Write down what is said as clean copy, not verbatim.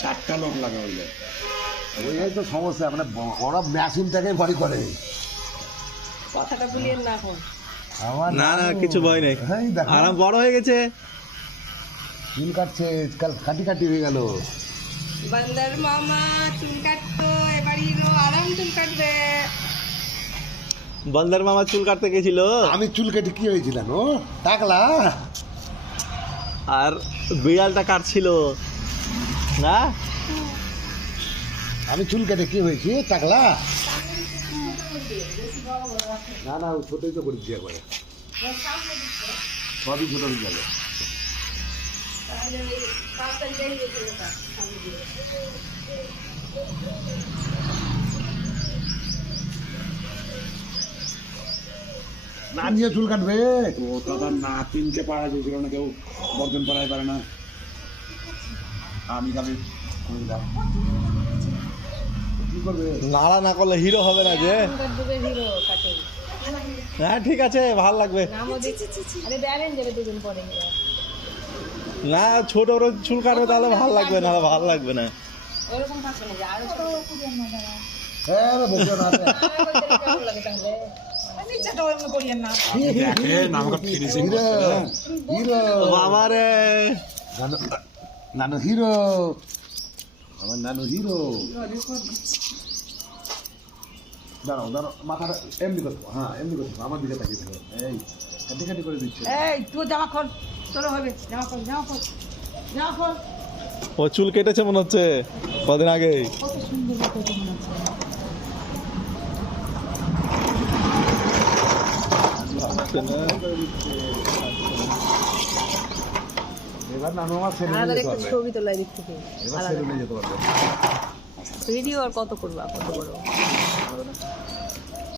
4টা লোক লাগা হইলে ওই তো সমস্যা, মানে ওরা মেশিনটাকে ভয় করে। কথাটা ভুলিয়েন না এখন। আমার না না কিছু ভয় নেই, হ্যাঁ দেখো আরাম বড় হয়ে গেছে, চুল কাটছে, কাল কাটি কাটি হয়ে গেল। বান্দার মামা চুল কাটতো, এবার হিরো আরাম চুল কাটবে। বলদার মামা চুল কাটতে গেছিল, আমি চুল কেটে কি হয়েছিলাম ও টাকলা, আর বিড়ালটা কাটছিল না। আমি চুল কেটে কি হয়েছি টাকলা? না না ছোটই তো করেছি একবারে, সবই ছোট হয়ে গেল। না নিয়ে চুল কাটবে, তো দাদা না তিনটে পাড়া যেছিল না, কেউ বর্জন পাড়ায় পারে না, আমি খালি কি করবে? নাড়া না করলে হিরো হবে না যে। চুল কাটবে হিরো কাটে। হ্যাঁ ঠিক আছে, ভাল লাগবে। নামও দিচ্ছি, আরে ব্যালেন্স দেবে দুদিন পরে হিরো। না ছোট বড় চুল কাটবে তাহলে ভাল লাগবে, না ভাল লাগবে না। ওরকম থাকবে না যে আরো ছোট পুরিয়ান না দাঁড়া। হ্যাঁ রে বসে না কেমন লাগে তাহলে? নিচেটা ওরকম করিয়েন না। দেখেন আমাকে ফিনিশিং হিরো হিরো বাবা রে, নানু নানু হিরো, আমার নানু হিরো। দাঁড়াও দাঁড়াও, মাথাটা এমনি করবো, হ্যাঁ এমনি করবো, আমার দিকে তাকিয়ে থাকো। এই কাটি কাটি করে দিচ্ছে। এই তুই জামা খোল, তোর হবে জামা খোল, জামা খোল, জামা খোল। ও চুল কেটেছে মনে হচ্ছে কদিন আগে। কত সুন্দর কথা মনে হচ্ছে। এবার নানু আমার ছেলে আলাদা নিয়ে যেতে একটা পারবে, ছবি তোলাই দেখতে পেয়ে এবার ছেলে নিয়ে যেতে পারবে। ভিডিও আর কত করবা, কত বড়